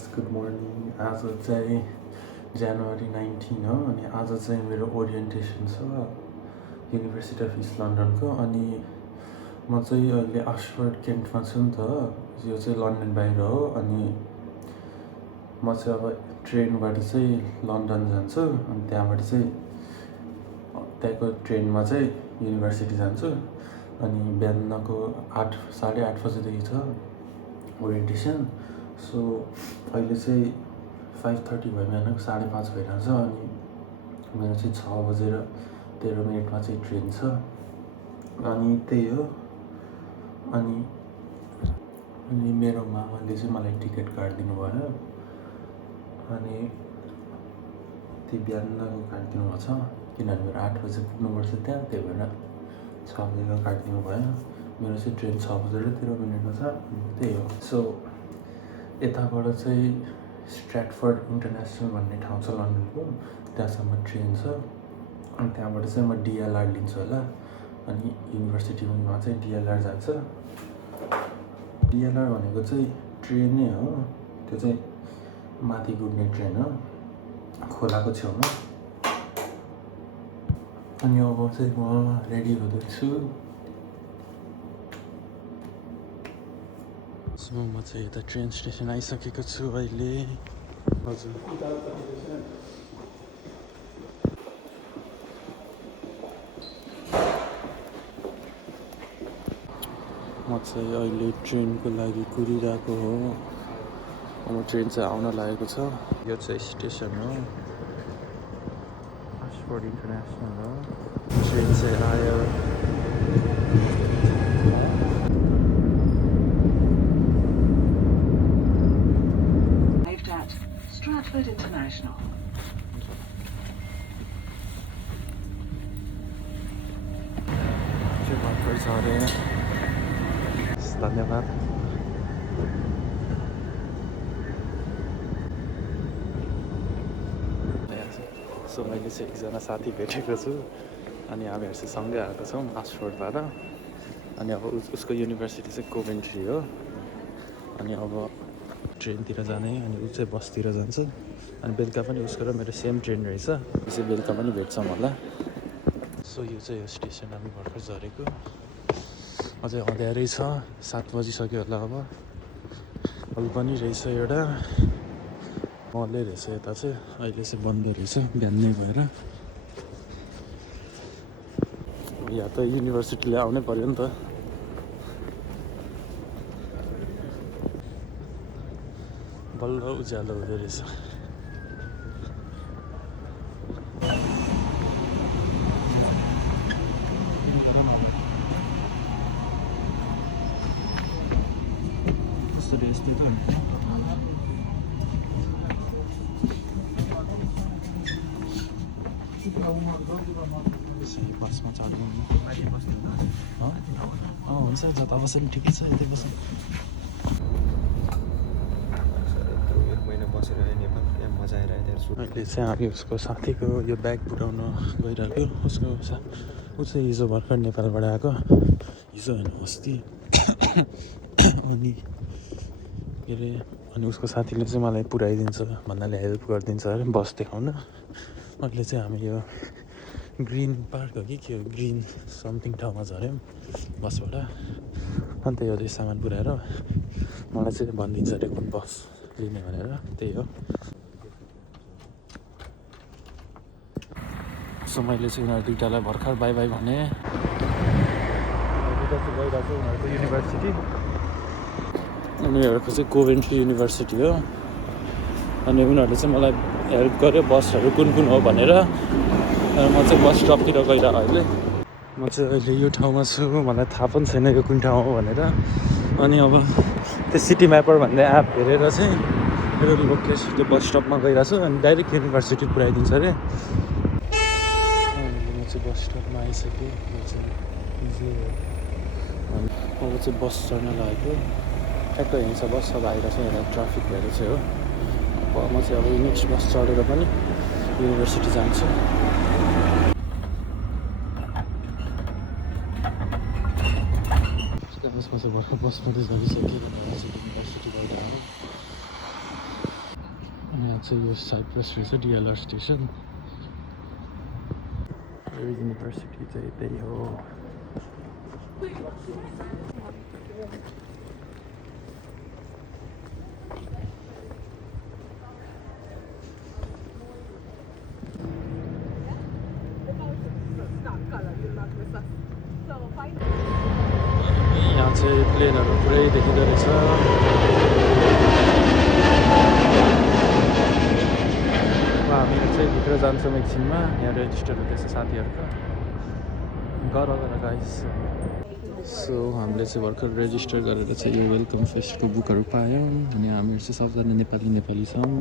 Guys good morning. आज चाहिँ जनवरी 19 हो अनि आज चाहिँ मेरो ओरिएन्टेसन छ युनिभर्सिटी अफ इस्ट लन्डनको। अनि म चाहिँ अहिले अक्सफोर्ड केन्टमा छु नि त, यो चाहिँ लन्डन बाहिर हो। अनि म चाहिँ अब ट्रेनबाट चाहिँ लन्डन जान्छु अनि त्यहाँबाट चाहिँ त्यहाँको ट्रेनमा चाहिँ युनिभर्सिटी जान्छु। अनि बिहानको 8:30 बजेदेखि छ ओरिएन्टेसन। सो अहिले चाहिँ 5:30 भयो, बिहानको 5:30 भइरहेछ। अनि मेरो चाहिँ 6:13 चाहिँ ट्रेन छ। अनि त्यही हो। अनि मेरो मामाले चाहिँ मलाई टिकट काटिदिनु भयो। अनि त्यो बिहानको काटिदिनु भएको छ, किनभने मेरो 8 बजे पुग्नुपर्छ त्यहाँ, त्यही भएर 6 बजेको काटिदिनु भयो। मेरो चाहिँ ट्रेन 6:13 छ। त्यही हो। सो यताबाट चाहिँ स्ट्र्याटफोर्ड इन्टरनेसनल भन्ने ठाउँ छ लन्डनको, त्यहाँसम्म ट्रेन छ। अनि त्यहाँबाट चाहिँ म डिएलआर लिन्छु होला। अनि युनिभर्सिटीमा चाहिँ डिएलआर जान्छ। डिएलआर भनेको चाहिँ ट्रेन नै हो, त्यो चाहिँ माथि गुड्ने ट्रेन हो खोलाको छेउमा। अनि अब चाहिँ म रेडी हुँदैछु। सो म चाहिँ यता ट्रेन स्टेसन आइसकेको छु अहिले। हजुर म चाहिँ अहिले ट्रेनको लागि कुरिरहेको हो। अब ट्रेन चाहिँ आउन लागेको छ। यो चाहिँ स्टेसन हो, अक्सफोर्ड इन्टरनेसनल हो। ट्रेन चाहिँ आयो। Stratford International. धन्यवाद। सो मैले चाहिँ एकजना साथी भेटेको छु अनि हामीहरू चाहिँ सँगै आएको छौँ अक्सफोर्डबाट। अनि अब उसको युनिभर्सिटी चाहिँ कोभेन्ट्री हो। अनि अब ट्रेनतिर जाने, अनि ऊ चाहिँ बसतिर जान्छ। अनि बेलुका पनि उसको र मेरो सेम ट्रेन रहेछ, त्यसै बेलुका पनि भेट्छौँ होला। सो यो चाहिँ हो स्टेसन हामी भर्खर झरेको। अझै अँध्यारै छ, 7 बजिसक्यो होला। अब हल पनि रहेछ एउटा मलै रहेछ यता चाहिँ, अहिले चाहिँ बन्द रहेछ बिहानै भएर। या त युनिभर्सिटीले आउनै पर्यो नि त। बल्ल उज्यालो हुँदो रहेछ। बसमा चढ्नु हुन्छ, जता बस्यो पनि ठिकै छ, यतै बस्नु। अहिले चाहिँ हामी उसको साथीको यो ब्याग पुऱ्याउन गइरहेको। ऊ चाहिँ हिजो भर्खर नेपालबाट आएको, हिजो होइन अस्ति। अनि के अरे, अनि उसको साथीले चाहिँ मलाई पुऱ्याइदिन्छ भन्नाले हेल्प गरिदिन्छ अरे बस देखाउन। अहिले चाहिँ हामी यो ग्रिन पार्क हो कि के हो, ग्रिन समथिङ ठाउँमा झऱ्यौँ बसबाट। अनि त्यही हो, त्यो सामान पुऱ्याएर मलाई चाहिँ भनिदिन्छ अरे कुन बस लिने भनेर। त्यही हो। सो मैले चाहिँ उनीहरू दुइटालाई भर्खर बाई बाई भने। गइरहेको छ उनीहरूको युनिभर्सिटी। उनीहरूको चाहिँ कोभेन्ट्री युनिभर्सिटी हो। अनि उनीहरूले चाहिँ मलाई हेल्प गर्यो बसहरू कुन कुन हो भनेर। म चाहिँ बस स्टपतिर गइरहेको अहिले। म चाहिँ अहिले यो ठाउँमा छु, मलाई थाहा पनि छैन यो कुन ठाउँ हो भनेर। अनि अब त्यो सिटी म्यापर भन्ने एप हेरेर चाहिँ मेरो लोकेसन त्यो बस स्टपमा गइरहेको छु। अनि डाइरेक्ट युनिभर्सिटी पुऱ्याइदिन्छ अरे। म चाहिँ बस स्टपमा आइसकेँ। अब चाहिँ बस चढ्न लागेको। ठ्याक्क हिँड्छ बस, अब आइरहेको छ। यहाँ ट्राफिक भएर चाहिँ हो। अब म चाहिँ अब नेक्स्ट बस चढेर पनि युनिभर्सिटी जान्छु। बसमा चाहिँ भर्खर बसमा चाहिँ झरिसक्यो, युनिभर्सिटी गइरहेको। चाहिँ यो साइप्रस रहेछ डिएलआर स्टेसन युनिभर्सिटी चाहिँ त्यही हो यहाँ चाहिँ प्लेनहरू पुरै देखिँदो रहेछ हामीहरू चाहिँ भित्र जान्छौँ एकछिनमा यहाँ रेजिस्टर हुँदैछ साथीहरूको गर गाइस सो हामीले चाहिँ भर्खर रेजिस्टर गरेर चाहिँ यो वेलकम फेस्टको बुकहरू पायौँ अनि हामीहरू चाहिँ सबजना नेपाली छौँ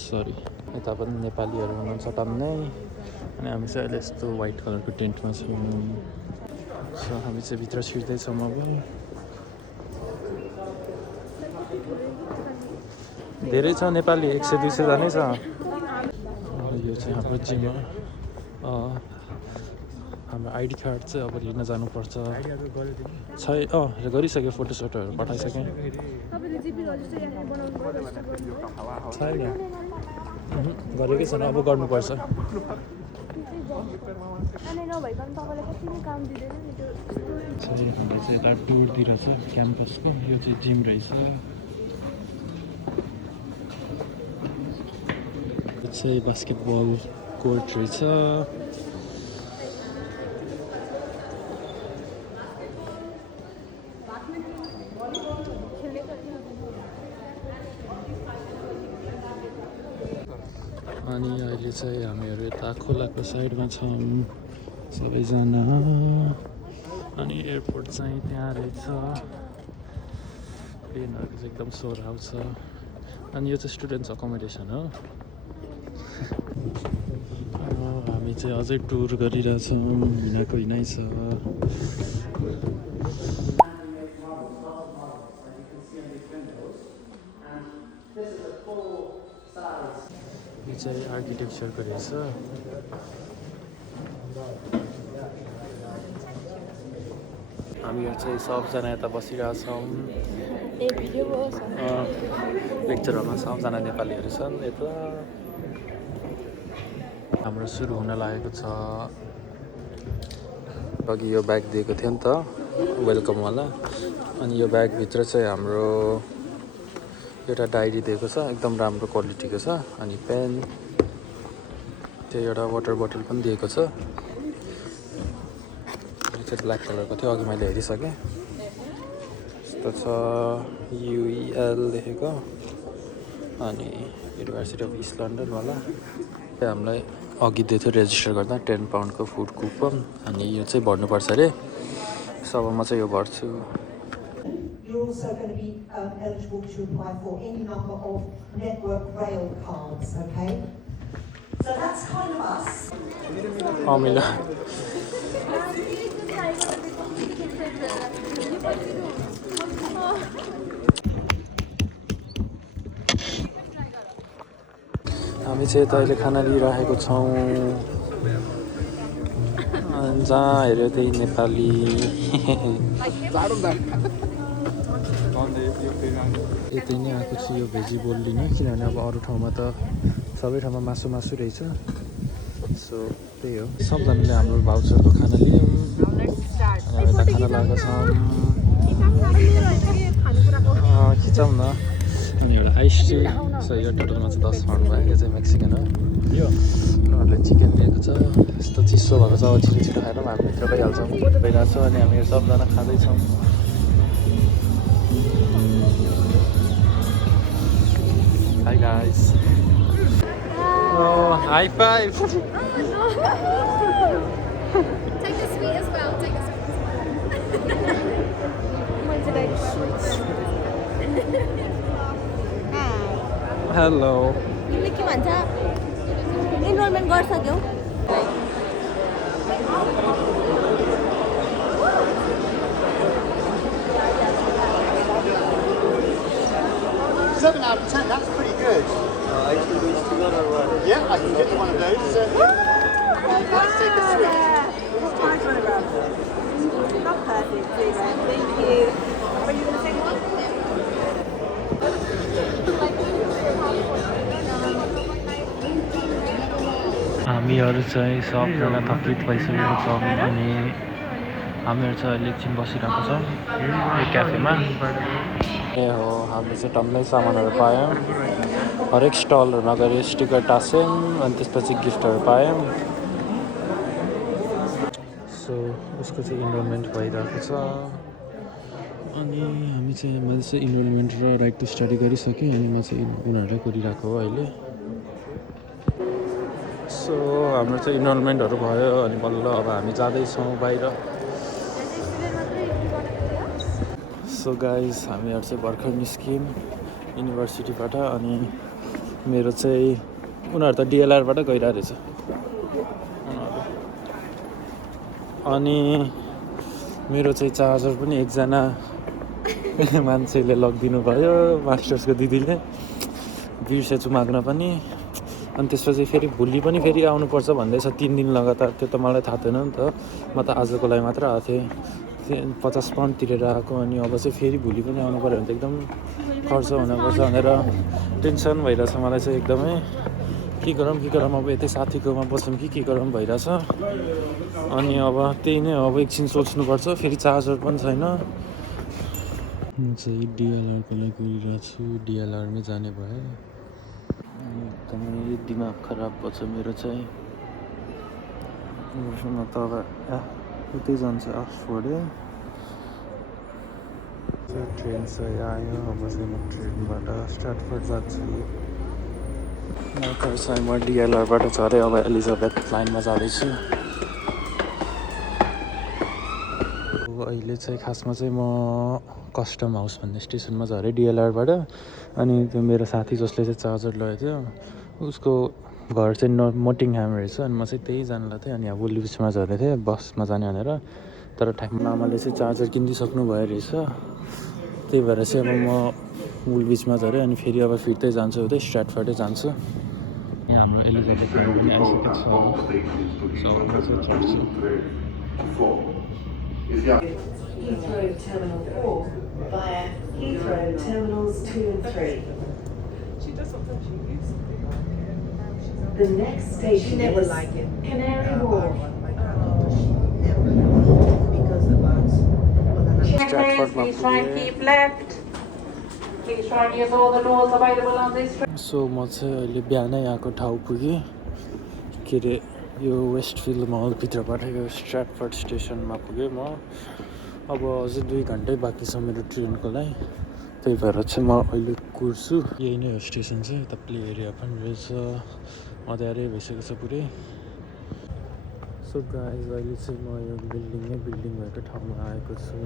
सरी यता पनि नेपालीहरू हुनुहुन्छ टन्नै अनि हामी चाहिँ अहिले यस्तो वाइट कलरको टेन्टमा छौँ सो हामी चाहिँ भित्र छिर्दैछौँ अब धेरै छ नेपाली 100-200 जनै छ यो चाहिँ हाम्रो जिम हो हाम्रो आइडी कार्ड चाहिँ अब लिन जानुपर्छ गरिसक्यो फोटोसोटोहरू पठाइसकेँ गरेकै छैन अब गर्नुपर्छ हाम्रो चाहिँ यता टुरतिर छ क्याम्पसको यो चाहिँ जिम रहेछ यो चाहिँ बास्केटबल कोर्ट रहेछ अनि अहिले चाहिँ हामीहरू यता खोलाको साइडमा छौँ सबैजना अनि एयरपोर्ट चाहिँ त्यहाँ रहेछ प्लेनहरू चाहिँ एकदम सोर आउँछ अनि यो चाहिँ स्टुडेन्ट्स अकोमोडेसन हो हामी चाहिँ अझै टुर गरिरहेछौँ हिँडाको हिँडाइ छ यो चाहिँ आर्किटेक्चरको रहेछ हामीहरू चाहिँ सबजना यता बसिरहेछौँ लेक्चर हलमा सबजना नेपालीहरू छन् यता हाम्रो सुरु हुन लागेको छ अघि यो ब्याग दिएको थियो नि त वेलकमवाला अनि यो ब्यागभित्र चाहिँ हाम्रो एउटा डायरी दिएको छ एकदम राम्रो क्वालिटीको छ अनि पेन त्यो एउटा वाटर बोतल पनि दिएको छ यो चाहिँ ब्ल्याक कलरको थियो अघि मैले हेरिसकेँ यस्तो छ UEL लेखेको अनि युनिभर्सिटी अफ इस्ट लन्डनवाला हामीलाई अघि दिएको थियो रेजिस्टर गर्दा 10 पाउन्डको फुड कुपन अनि यो चाहिँ भर्नुपर्छ अरे सब म चाहिँ यो भर्छु You're also going to be eligible to apply for any number of Network Rail cards, okay? So that's kind of us. Amila. हामी चाहिँ यता अहिले खाना लिइरहेको छौँ जहाँ हेऱ्यो त्यही नेपाली यतै नै आएको छु यो भेजी बोल लिन किनभने अब अरू ठाउँमा त सबै ठाउँमा मासु रहेछ सो त्यही हो सबजनाले हाम्रो भाउचरको खाना लियौँ यता खाना लागेको छ खिचाउँ न अनि एउटा आइस टी सो यो टोटलमा चाहिँ 10 पाउन्ड भयो यो चाहिँ मेक्सिकन हो उनीहरूले चिकन लिएको छ यस्तो चिसो भएको छ अब छिटो खाएर पनि हामी भित्र गइहाल्छौँ भइरहेको छौँ अनि हामीहरू सबजना खाँदैछौँ Hi guys. Oh, high five. Take the sweet as well. Take the sweet as well. Hello. तिमीले के भन्छ enrolment गरिसक्यौ Seven out of 10, that's pretty good. Yeah, I can get you one of those. Let's take a switch. Not perfect, please. Thank you. Are you going to take one? हामीहरू चाहिँ सबजना थपित भइसकेको छौँ अनि हामीहरू चाहिँ अहिले एकछिन बसिरहेको छौँ यो क्याफेमा। ए हो हामीले चाहिँ टन्नै सामानहरू पायौँ, हरेक स्टलहरूमा गएर स्टिकर टाँस्यौँ अनि त्यसपछि गिफ्टहरू पायौँ। सो उसको चाहिँ इनरोलमेन्ट भइरहेको छ अनि मैले चाहिँ इनरोलमेन्ट र राइट टु स्टडी गरिसकेँ अनि म चाहिँ उनीहरूलाई गरिरहेको हो अहिले। सो हाम्रो चाहिँ इनरोलमेन्टहरू भयो अनि बल्ल अब हामी जाँदैछौँ बाहिर। सो गाइज हामीहरू चाहिँ भर्खर निस्क्यौँ युनिभर्सिटीबाट अनि मेरो चाहिँ उनीहरू त डिएलआरबाट गइरहेको रहेछ अनि मेरो चाहिँ चार्जर पनि एकजना मान्छेले लगिदिनु भयो, मास्टर्सको दिदीले बिर्सेछु माग्न पनि। अनि त्यसपछि फेरि भोलि पनि फेरि आउनुपर्छ भन्दैछ 3 दिन लगातार। त्यो त मलाई थाहा थिएन नि त, म त आजको लागि मात्र आएको थिएँ। 50 पाउन्ड तिरेर आएको अनि अब चाहिँ फेरि भोलि पनि आउनु पऱ्यो भने त एकदम खर्च हुनुपर्छ भनेर टेन्सन भइरहेछ मलाई चाहिँ एकदमै। के गरौँ अब यतै साथीकोमा बसौँ कि के गरौँ भइरहेछ। अनि अब त्यही नै अब एकछिन सोच्नुपर्छ, फेरि चार्जर पनि छैन। म चाहिँ डिएलआरको लागि गइरहेको छु, डिएलआरमै जाने भयो। एकदमै दिमाग खराब भएको छ मेरो चाहिँ। म त अब उतै जान्छ अक्सफोर्ड। ट्रेन चाहिँ आयो, अब चाहिँ म ट्रेनबाट स्ट्राटफोर्ड जान्छु। म डिएलआरबाट झरेँ अब एलिजाबेथ लाइनमा जाँदैछु। अहिले चाहिँ खासमा चाहिँ म कस्टम हाउस भन्ने स्टेसनमा झरेँ डिएलआरबाट। अनि त्यो मेरो साथी जसले चाहिँ चार्जर लगेको थियो उसको घर चाहिँ मोटिङह्याम रहेछ अनि म चाहिँ त्यही जानु थिएँ। अनि यहाँ वुल्विचमा झरेको थिएँ बसमा जाने भनेर, तर ठ्याक्क आमाले चाहिँ चार्जर किनिदिइसक्नु भयो रहेछ। त्यही भएर चाहिँ अब म वुल्विचमा झरेँ अनि फेरि अब फिर्तै जान्छु, उतै स्ट्राटफोर्डै जान्छु। यहाँ हाम्रो एलिजाबेथ लाइन पनि आइसकेको छ। Heathrow Terminal 4 via Heathrow Terminals 2 and 3. The next station is Canary Wharf. स्ट्राटफोर्डमा पुगेँ। सो म चाहिँ अहिले बिहानै आएको ठाउँ पुगेँ, के अरे यो वेस्टफिल्ड मलभित्रबाट यो स्ट्राटफोर्ड स्टेसनमा पुगेँ म। अब अझै 2 घन्टै बाँकी छ मेरो ट्रेनको लागि, त्यही भएर चाहिँ म अहिले कुर्छु। यही नै हो स्टेसन चाहिँ, यता प्ले एरिया पनि रहेछ, अँध्यारै भइसकेको छ पुरै। सो गाइज अहिले चाहिँ म यो बिल्डिङ भएको ठाउँमा आएको छु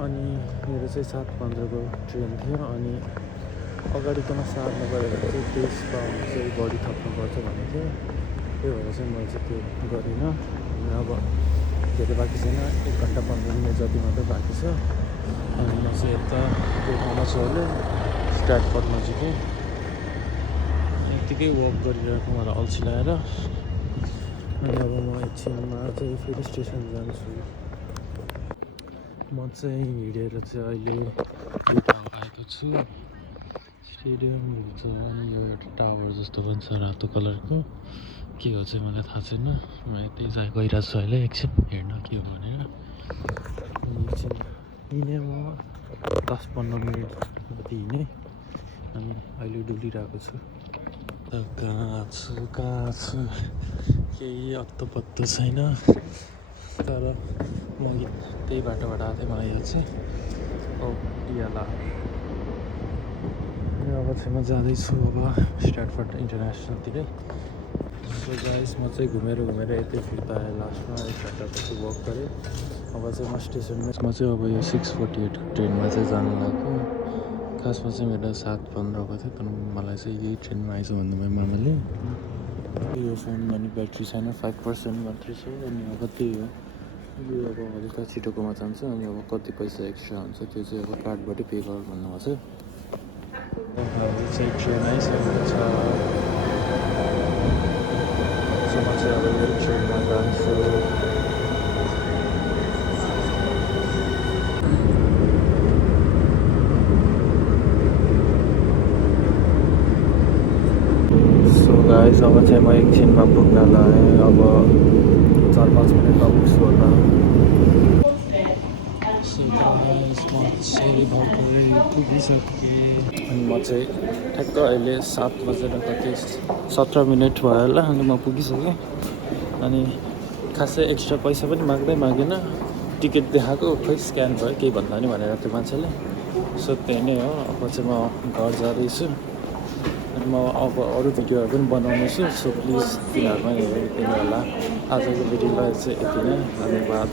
अनि मेरो चाहिँ 7:15को ट्रेन थियो अनि अगाडिकोमा सार्नु गयो भने चाहिँ 23 पाउन्ड चाहिँ बढी थप्नुपर्छ भनेको थियो। त्यही भएर चाहिँ मैले चाहिँ त्यो गरिनँ। अब धेरै बाँकी छैन, 1 घन्टा 15 मिनट जति मात्रै बाँकी छ। अनि म चाहिँ यता त्यो ठाउँमा छु अहिले स्ट्राटफोर्ड नजिकै। यत्तिकै वक गरिरहेको मलाई अल्छी लागेर। अनि अब म एकछिनमा चाहिँ फेरि स्टेसन जान्छु। म चाहिँ हिँडेर चाहिँ अहिले यो ठाउँ आएको छु। स्टेडियमहरू छ अनि यो एउटा टावर जस्तो पनि छ रातो कलरको, के हो चाहिँ मलाई थाहा छैन। म यतै गइरहेको छु अहिले एकछिन हेर्न के हो भनेर। अनि एकछिन हिँडेँ म 10-15 मिनट जति हिँडेँ अनि अहिले डुलिरहेको छु। कहाँ छु केही अत्तो पत्तो छैन, तर म त्यही बाटोबाट आएको थिएँ मलाई याद चाहिँ। ओ डिएलआर। अब चाहिँ म जाँदैछु अब स्ट्राटफोर्ड इन्टरनेसनलतिरै। सो गाइस म चाहिँ घुमेर यतै फिर्ता आएँ लास्टमा 1 घन्टा पछि वक गरेँ। अब चाहिँ म स्टेसनमा चाहिँ अब यो 6:48 ट्रेनमा चाहिँ जानु लाग्यो। खासमा चाहिँ मेरो 7:15को थियो, तर मलाई चाहिँ यही ट्रेनमा आइज भन्नुभयो मामाले। यो फोनमा नि ब्याट्री छैन, 5% मात्रै छ। अनि अब त्यही हो, यो अब हल्का छिटोकोमा जान्छ अनि अब कति पैसा एक्स्ट्रा हुन्छ त्यो चाहिँ अब कार्डबाटै पे गर भन्नुभएको छ। अहिले चाहिँ ट्रेन आइसकेको छ। सो म चाहिँ अब यो ट्रेनमा जान्छु। गाइस अब चाहिँ म एकछिनमा पुग्न लगाएँ अब 4-5 मिनटमा पुग्छु होला अनि म चाहिँ ठ्याक्क अहिले 7 बजेर कति 17 मिनट भयो होला अनि म पुगिसकेँ अनि खासै एक्स्ट्रा पैसा पनि मागेन टिकट देखाएको खोइ स्क्यान भयो केही भन्दा नि भनेर त्यो मान्छेले सो त्यही नै हो अब चाहिँ म घर जाँदैछु अनि म अब अरू भिडियोहरू पनि बनाउने छु सो प्लिज तिनीहरूमा हेरिदिनु होला आजको भिडियोलाई चाहिँ यति नै धन्यवाद